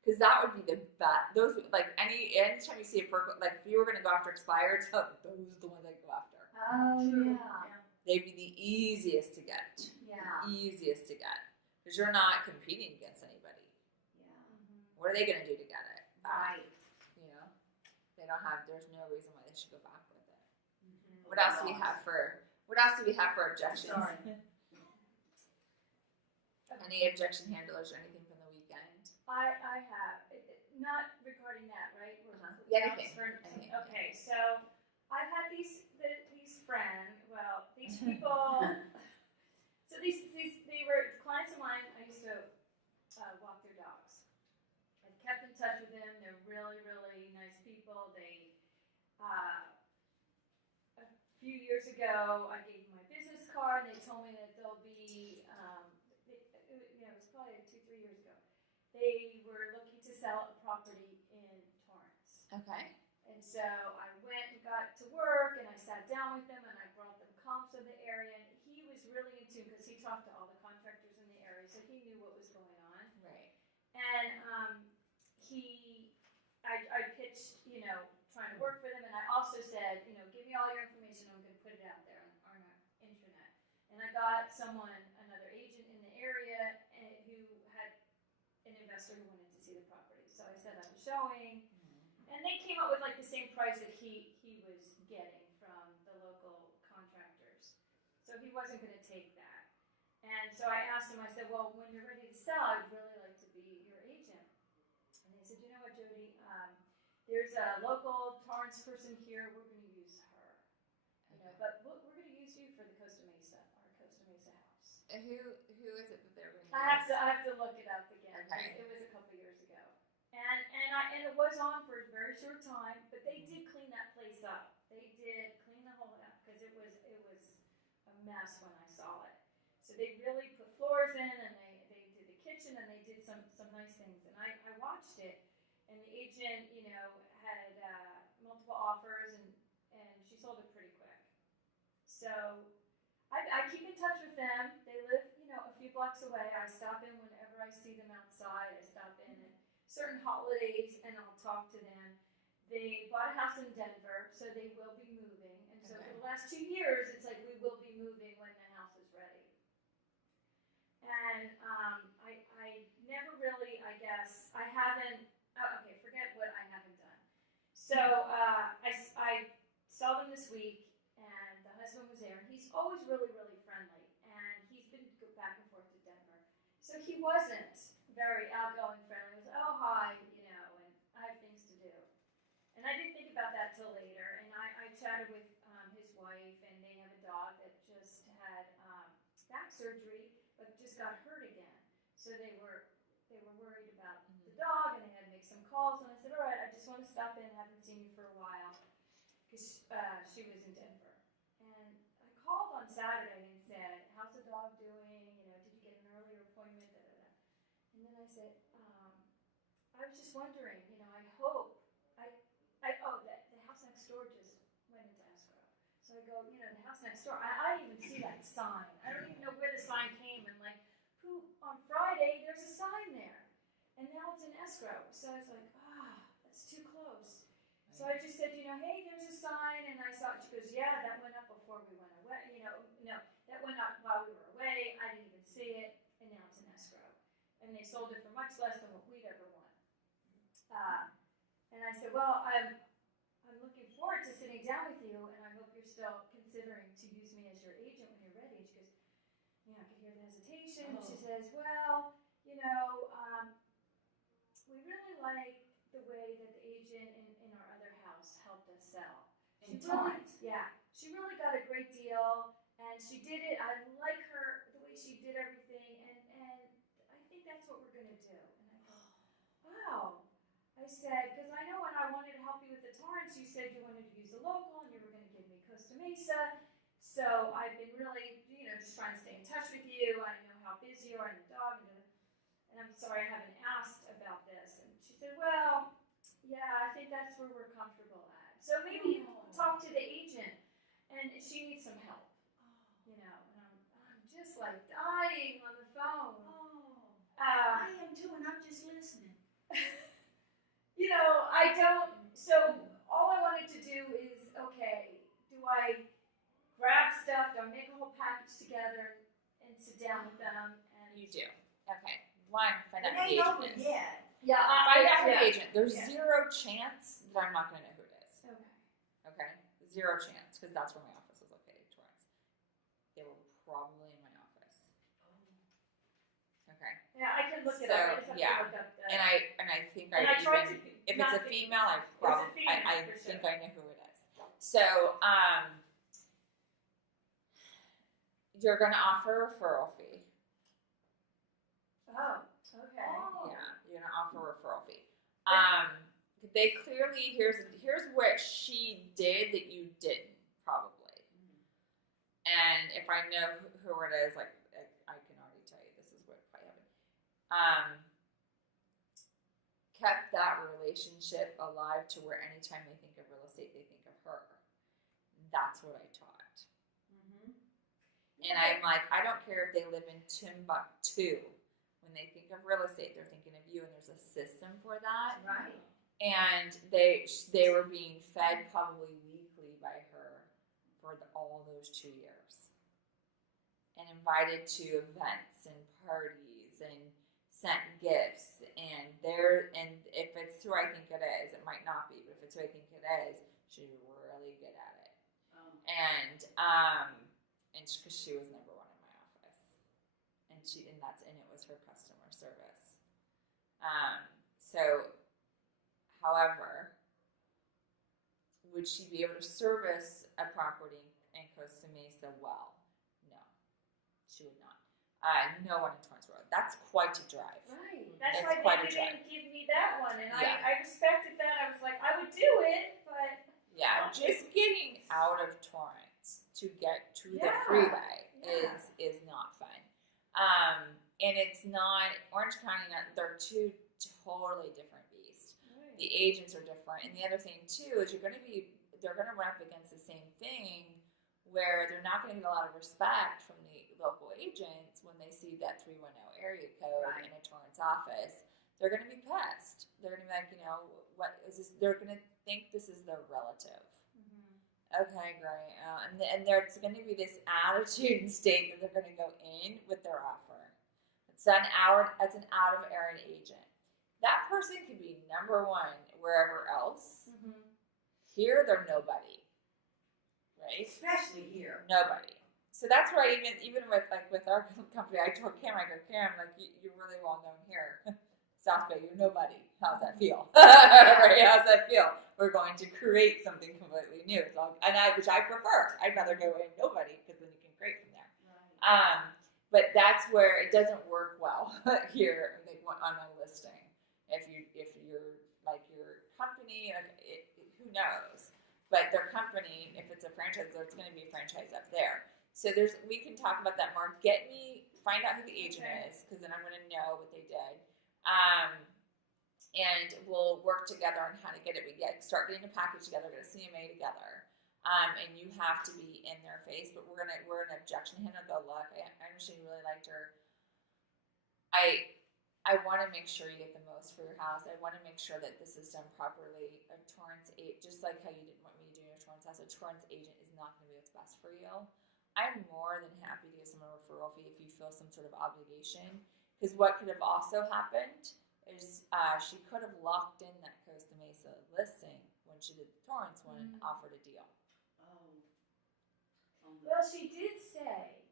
Because that would be the best. Those, like, anytime you see a like, if you were going to go after expired, those are the ones I'd go after. Oh, yeah. They'd be the easiest to get. Yeah. Easiest to get. Because you're not competing against anybody. Yeah. What are they going to do to get it back? Right. They don't have, there's no reason why they should go back with it. Mm-hmm. What else do we have for objections? Sorry. Any objection handlers or anything from the weekend? I have, not regarding that, right? Anything. Okay, so I've had these people, so they were clients of mine. I used to walk their dogs. I've kept in touch with them. They're really, really nice people. They, a few years ago, I gave them my business card, and they told me that they'll be, it was probably 2-3 years ago. They were looking to sell a property in Torrance. Okay. And so I went and got to work, and I sat down with them, and I brought them comps of the area. And he was really in tune because he talked to all the contractors in the area, so he knew what was going on. Right. And I pitched, trying to work for them, and I also said, give me all your information. I'm going to put it out there on our intranet. And I got another agent in the area, who had an investor who wanted to see the property. So I said I was showing. And they came up with like the same price that he was getting from the local contractors. So he wasn't going to take that. And so I asked him, I said, well, when you're ready to sell, I'd really like to be your agent. And he said, you know what, Jody, there's a local Torrance person here. We're going to use her. But we're going to use you for the Costa Mesa, our Costa Mesa house. And who is it that they're going I have to look it up again. Okay. It was a couple years ago, and it was on for a very short time. But they did clean that place up. They did clean the whole up because it was a mess when I saw it. So they really put floors in, and they did the kitchen, and they did some nice things. And I watched it, and the agent, had multiple offers, and she sold it pretty quick. So I keep in touch with them. They live, a few blocks away. I stop in whenever I see them outside. I stop in at certain holidays, and I'll talk to them. They bought a house in Denver, so they will be moving. And so for the last 2 years, it's like we will be moving when the house is ready. And I never really, I guess, I haven't, okay, forget what I haven't done. So I saw them this week, and the husband was there, and he's always really, really friendly, and he's been back and forth to Denver. So he wasn't very outgoing, friendly. He was, oh, hi, and I have things to do. And I didn't think about that till later, and I chatted with his wife, and they have a dog that just had back surgery, but just got hurt again. So they were worried about the dog, and they had to make some calls. And I said, all right, I just want to stop in. Haven't seen you for a while, because she was in Denver. And I called on Saturday and said, how's the dog doing? Did you get an earlier appointment? Da, da, da. And then I said, I was just wondering. I hope. The house next door just went into escrow. So I go, the house next door. I didn't even see that sign. I don't even know where the sign came. And on Friday, there's a sign there. And now it's in escrow. So I was like, that's too close. So I just said, hey, there's a sign. And I saw it. She goes, yeah, that went up before we went away. No, that went up while we were away. I didn't even see it. And now it's in escrow. And they sold it for much less than what we'd ever won. And I said, well, I'm looking forward to sitting down with you, and I hope you're still considering to use me as your agent when you're ready. And she goes, I could hear the hesitation. She says, well, we really like the way that the agent in our other house helped us sell. She really got a great deal, and she did it. I like her, the way she did everything, and I think that's what we're going to do. And I go, wow. I said, because I know when I wanted to help you with the Torrance, you said you wanted to use the local and you were going to give me Costa Mesa. So I've been really, just trying to stay in touch with you. I know how busy you are and the dog. And I'm sorry I haven't asked about this. And she said, well, yeah, I think that's where we're comfortable at. So maybe talk to the agent. And she needs some help. And I'm just like dying on the phone. I am too, and I'm just listening. I don't, so all I wanted to do is, okay, do I grab stuff, do I make a whole package together and sit down with them? And You do. Okay. One, find out who It the ain't over agent is. yet. Yeah, Find out who the yeah. agent. There's Yeah. zero chance that I'm not going to know who it is. Okay. Okay? Zero chance, because that's where my office is located, Torrance. They were probably in my office. Okay. Yeah, I can look it So, up. I just have yeah. to look up the. And I think And I tried to if it's not a be- female, I It was a probably female, I for think sure. I know who it is. So you're gonna offer a referral fee. Oh, okay. Yeah, you're gonna offer a referral fee. They clearly here's what she did that you didn't probably. And if I know who it is, like I can already tell you this is what probably happened. Kept that relationship alive to where anytime they think of real estate, they think of her. That's what I taught. And I'm like, I don't care if they live in Timbuktu. When they think of real estate, they're thinking of you, and there's a system for that. Right. And they were being fed probably weekly by her for all those 2 years, and invited to events and parties and sent gifts. And if it's who I think it is, it might not be, but if it's who I think it is, she's really good at it. And because she was number one in my office, and it was her customer service. So, however, would she be able to service a property in Costa Mesa well? No, she would not. No one in Torrance Road. That's quite a drive. Right. That's It's why quite a they drive. didn't give me that one, and Yeah. I respected that. I was like, I would do it, but Yeah, just getting out of Torrance to get to the Yeah. freeway Yeah. is not fun. And it's not Orange County. They're two totally different beasts. right. The agents are different, and the other thing too is they're going to run up against the same thing where they're not going to get a lot of respect from the local agents when they see that 310 area code Right. in a Torrance office. They're going to be pissed. They're going to be like, what is this? They're going to think this is their relative. Okay, great. And there's going to be this attitude and state that they're going to go in with their offer. It's an out of area agent. That person could be number one wherever else. Here, they're nobody, right? Especially here. Nobody. So that's where even with our company, I told Cam, like, you're really well known here. South Bay, you're nobody. How's that feel? Right? How's that feel? We're going to create something completely new. Which I prefer. I'd rather go in nobody because then you can create from there. Right. But that's where it doesn't work well here on a listing. If you're like your company, who knows? But their company, if it's a franchise, there's going to be a franchise up there. So we can talk about that more. Find out who the agent is, because then I'm going to know what they did. And we'll work together on how to get it. Start getting a package together, get a CMA together. And you have to be in their face, but we're an objection handler. Go look. I understand you really liked her. I want to make sure you get the most for your house. I want to make sure that this is done properly. A Torrance agent, just like how you didn't want me to do your Torrance house, a Torrance agent is not going to be what's best for you. I'm more than happy to give someone a referral fee if you feel some sort of obligation. Because what could have also happened is she could have locked in that Costa Mesa listing when she did the Torrance one and offered a deal. Well, she did say,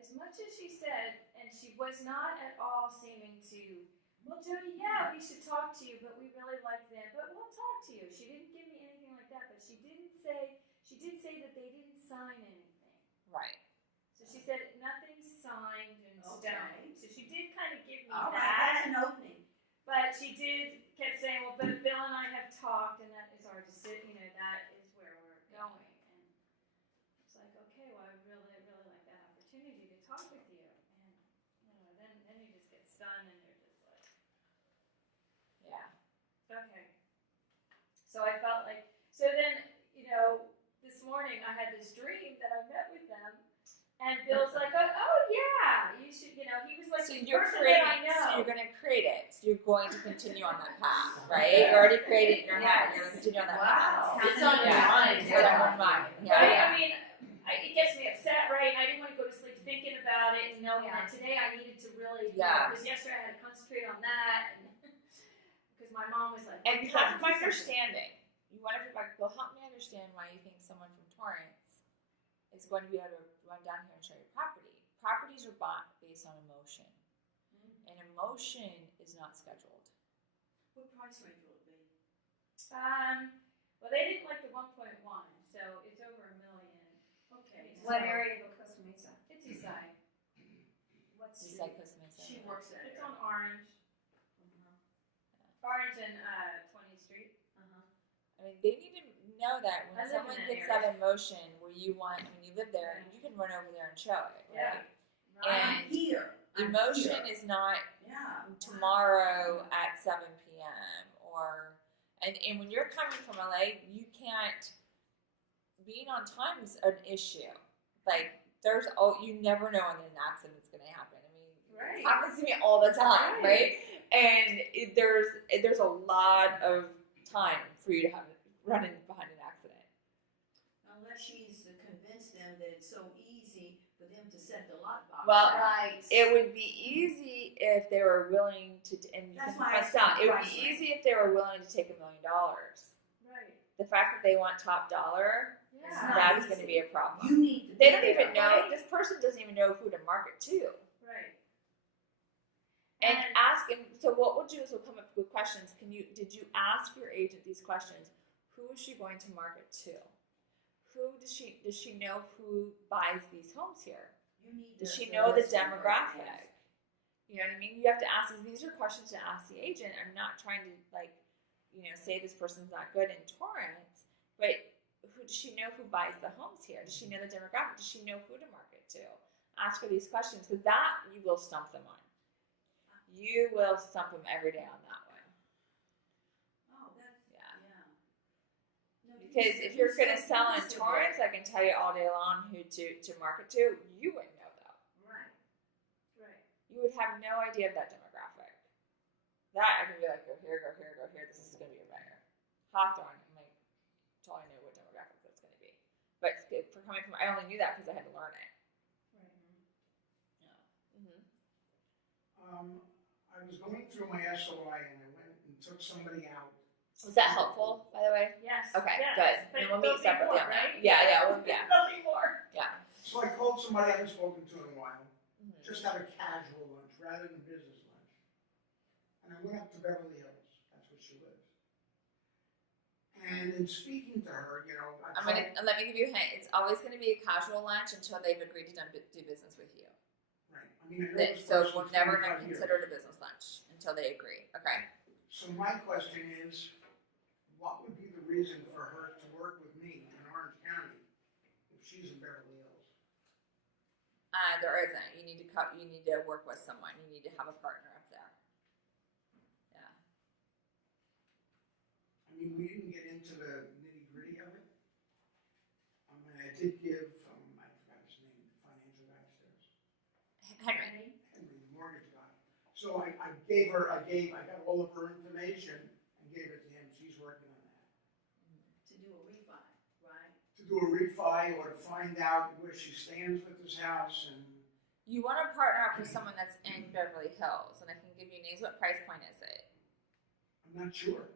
as much as she said, and she was not at all seeming to, well, Jody, yeah, we should talk to you, but we really like them, but we'll talk to you. She didn't give me anything like that, but she did say that they didn't sign anything. Right. So she said nothing's signed in stone. So she did kind of give me All right, that. that's an opening. But she kept saying, well, but Bill and I have talked, and that is our decision, that is where we're going. And it's like, okay, well, I really, really like that opportunity to talk with you. And, then you just get stunned, and you're just like, Yeah. okay. So I felt like, so then, this morning I had this dream that I met with them, and Bill's like, oh yeah, you should, he was like So the you're person creating. that I know. So you're going to create it. So you're going to continue on that path, right? You already created it in your head. You're going to continue on that path. It's on your Yeah. mind. It's on your mind. Yeah. Right? Yeah. I mean, it gets me upset, right? And I didn't want to go to sleep thinking about it and knowing that today I needed to really, because yesterday I had to concentrate on that, and because my mom was like, And "You have to help my do something." understanding. You want to be like, well, help me understand why you think someone from Torrance is going to be able to run down here and show your property. Properties are bought based on emotion, and emotion is not scheduled. What price range will it be? Well, they didn't like the 1.1, so it's over $1 million. Okay. What area of Costa Mesa? It's Eastside. What's Just your- like Costa Mesa. She works that It's area. on Orange. Orange and 20th Street. I mean, they need to know that when I live in someone that gets area. that emotion where you live there, you can run over there and show it, right? I'm And here. I'm emotion here. is not Yeah. tomorrow at 7 p.m. And when you're coming from LA, you can't. Being on time is an issue. Like you never know when an accident's going to happen. I mean, it happens to me all the time, right? And there's a lot of time for you to have running behind an accident. Unless she's convinced them that it's so easy for them to set the lot box. Well, Right. It would be easy if they were willing to, and That's why I it said would price be range. easy if they were willing to take $1 million. Right. The fact that they want top dollar, It's Yeah. not that's easy. going to be a problem. You need to They be don't there. even know. This person doesn't even know who to market to. Right. And ask him. So what we'll do is we'll come up with questions. Did you ask your agent these questions? Who is she going to market to? Who does she know who buys these homes here? You need Does she the know the rest of her demographic? answer. You know what I mean? You have to ask these are questions to ask the agent. I'm not trying to say this person's not good in Torrance, but does she know who buys the homes here? Does she know the demographic? Does she know who to market to? Ask her these questions because that you will stump them on. You will stump them every day on that one. Oh, that's, Yeah. No, Because if you're going to sell in Torrance, I can tell you all day long who to market to. You wouldn't know though. Right. You would have no idea of that demographic. That I can be like, go here, go here, go here. This is going to be a buyer. Hawthorne, I'm like, totally knew what demographic that's going to be. But for coming from, I only knew that because I had to learn it. Yeah. Mm-hmm. I was going through my SOI and I went and took somebody out. Was that helpful, by the way? Yes. Okay, yes. good. But And we'll there'll meet be separately more, on that. right? Yeah. There'll be more. Yeah. So I called somebody I haven't spoken to in a while, Mm-hmm. just have a casual lunch rather than a business lunch. And I went up to Beverly Hills, that's where she lives. And in speaking to her, Let me give you a hint. It's always going to be a casual lunch until they've agreed to do business with you. right, I mean, I know this So person we're never 25 going to years. consider it a business lunch until they agree. Okay. So my question is, what would be the reason for her to work with me in Orange County if she's in Beverly Hills? There isn't. You need to work with someone. You need to have a partner up there. Yeah. I mean, we didn't get into the nitty-gritty of it. I mean, I did give, I forgot his name, the financial guy upstairs. Henry. Henry, the mortgage guy. So I got all of her information and gave it to him. She's working on that. To do a refi, right? To do a refi or to find out where she stands with this house and. You want to partner up with someone that's in Beverly Hills, and I can give you names. What price point is it? I'm not sure.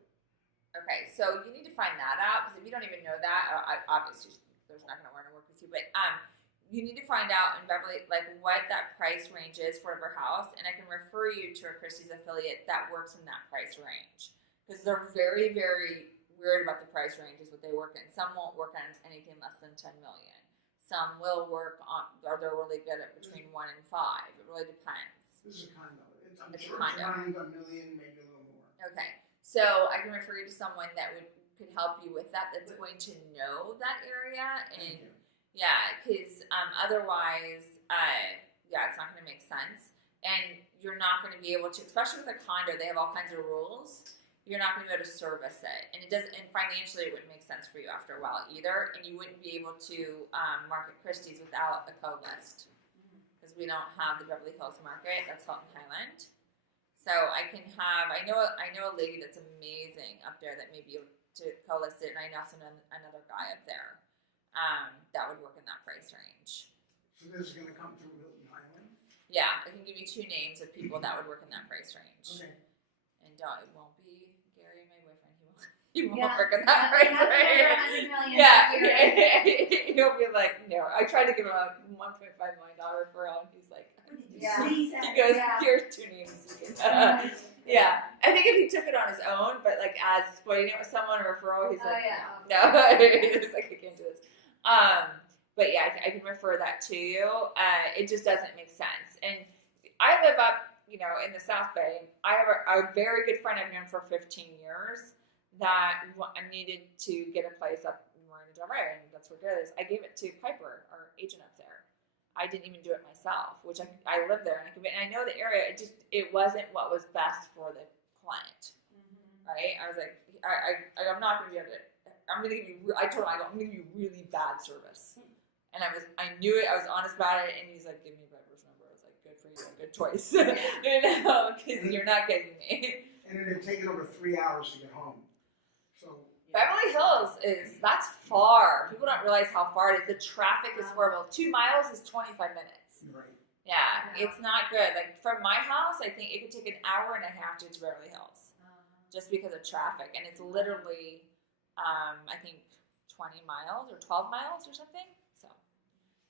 Okay, so you need to find that out because if you don't even know that, obviously there's not going to want to work with you. But you need to find out in Beverly what that price range is for her house, and I can refer you to a Christie's affiliate that works in that price range because they're very, very weird about the price ranges that they work in. Some won't work on anything less than $10 million. Some will work on, or they're really good at between 1 and 5. It really depends. This is a condo. I'm It's a sure condo. it's around $1 million, maybe a little more. Okay, so I can refer you to someone that could help you with that. That's going to know that area, and Thank you. yeah, because otherwise, it's not going to make sense, and you're not going to be able to, especially with a condo. They have all kinds of rules. You're not going to be able to service it, and it doesn't. And financially, it wouldn't make sense for you after a while either, and you wouldn't be able to market Christie's without a co-list because we don't have the Beverly Hills market. That's Hilton Highland. So I know a lady that's amazing up there that may be able to co-list it, and I also know another guy up there that would work in that price range. So this is going to come through Hilton Highland? Yeah, I can give you 2 names of people that would work in that price range. Okay. And it won't be Gary, my boyfriend. He won't work in that price range. Yeah, he'll be like, no. I tried to give him a $1.5 million referral, and he's like, What did you Yeah. sneeze he at? goes, Yeah. here's 2 names. You can, yeah, I think if he took it on his own, but as splitting it with someone or referral, he's like, no, he's like, I can't do this. But yeah, I can refer that to you. It just doesn't make sense. And I live up, in the South Bay. I have a very good friend I've known for 15 years that I needed to get a place up in Marina Del Rey, and that's where good is. I gave it to Piper, our agent up there. I didn't even do it myself, which I live there and I know the area. It wasn't what was best for the client, right? I was like, I'm not going to be able to. I'm going to give you. I told him I'm going to give you really bad service, and I knew it. I was honest about it, and he's like, give me Piper's number. I was like, good for you, good choice, because you're not getting me. And it had taken over 3 hours to get home. So Beverly Hills that's far. People don't realize how far it is. The traffic is horrible. 2 miles is 25 minutes. you're right. Yeah, it's not good. From my house, I think it could take an hour and a half to get to Beverly Hills just because of traffic. And it's literally, I think, 20 miles or 12 miles or something. So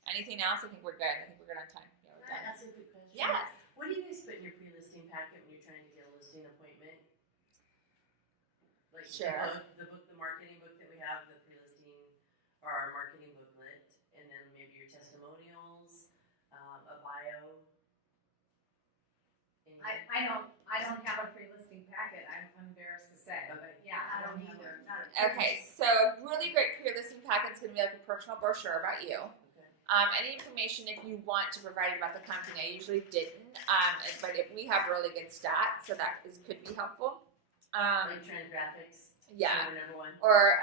anything else, I think we're good. I think we're good on time. Yeah, we're Can I done. ask a quick question? Yes. What do you guys put in your pre-listing packet when you're trying to get a listing appointment? Like Share. the marketing book that we have, the pre-listing, or our marketing booklet, and then maybe your testimonials, I don't have a pre-listing packet. I'm embarrassed to say, but yeah, I don't have either. one. Not a- Okay, so a really great pre-listing packet is going to be like a personal brochure about you. Okay. Any information if you want to provide about the company. I usually didn't, but we have really good stats, so that could be helpful. Like trend graphics. Yeah. So number one. Or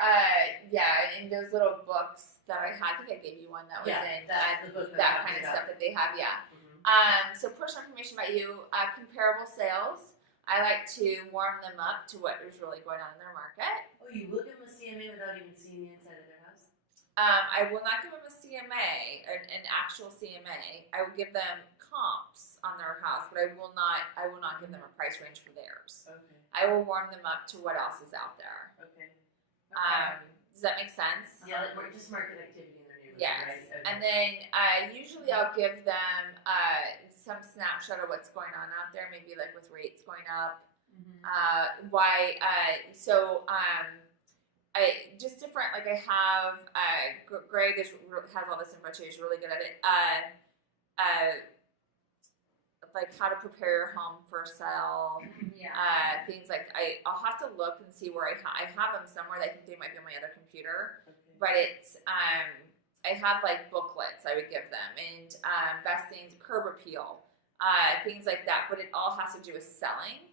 in those little books that I had, I think I gave you one that was in that's the book that I'm kind of talking stuff that they have. Yeah. Mhm. So personal information about you, comparable sales. I like to warm them up to what is really going on in their market. Oh, you will give them a CMA without even seeing the inside of their house? I will not give them a CMA, an actual CMA. I will give them comps on their house, but I will not give them a price range for theirs. Okay. I will warm them up to what else is out there. Okay. Does that make sense? Yeah, like just market activity in their neighborhood, Yes. right? Okay. And then usually I'll give them some snapshot of what's going on out there, maybe like with rates going up. Mhm. I just different. Like I have Greg has all this info too. He's really good at it. Like how to prepare your home for sale. Yeah. Things like I'll have to look and see where I have them somewhere. That I think they might be on my other computer, Okay. but it's I have like booklets I would give them and best things, curb appeal, things like that. But it all has to do with selling.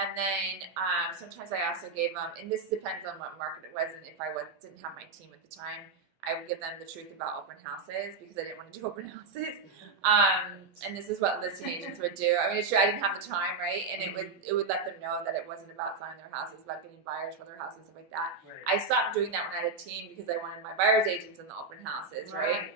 And then sometimes I also gave them, and this depends on what market it was, and if I didn't have my team at the time, I would give them the truth about open houses because I didn't want to do open houses. And this is what listing agents would do. I mean, it's true, I didn't have the time, right? And it would let them know that it wasn't about selling their houses, about getting buyers for their houses, stuff like that. Right. I stopped doing that when I had a team because I wanted my buyers agents in the open houses, right?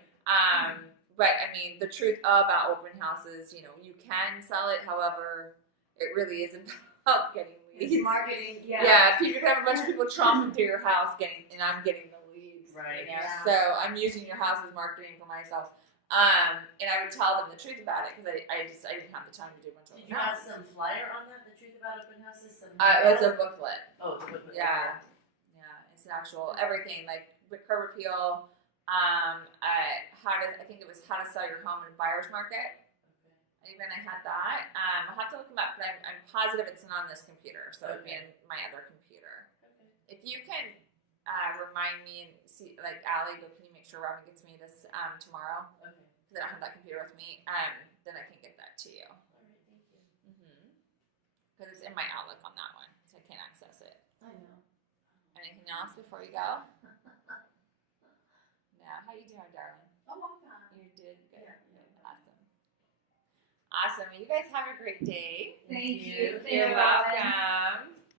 But I mean, the truth about open houses, you can sell it. However, it really isn't about getting leads. It's marketing. Yeah. Yeah, you can have a bunch of people tromping through your house and I'm getting the leads. Right. Yeah. So I'm using your house as marketing for myself. And I would tell them the truth about it because I didn't have the time to do a bunch of Did open you have houses. some flyer on that? The truth about open houses? It was a booklet. Oh, it's a booklet. Yeah, it's an actual everything like with curb appeal. I think it was how to sell your home in a buyer's market. Even I had that. I'll have to look them up, but I'm positive it's not on this computer, so it'd be in my other computer. Okay. If you can remind me and see, like Allie, can you make sure Robin gets me this tomorrow? Okay. Because I don't have that computer with me. Then I can get that to you. All right, thank you. Because it's in my Outlook on that one, so I can't access it. I know. Anything else before you go? No. How you doing, darling? Oh, I'm fine. You did good. Yeah. Awesome. Awesome. You guys have a great day. Thank you. You're welcome.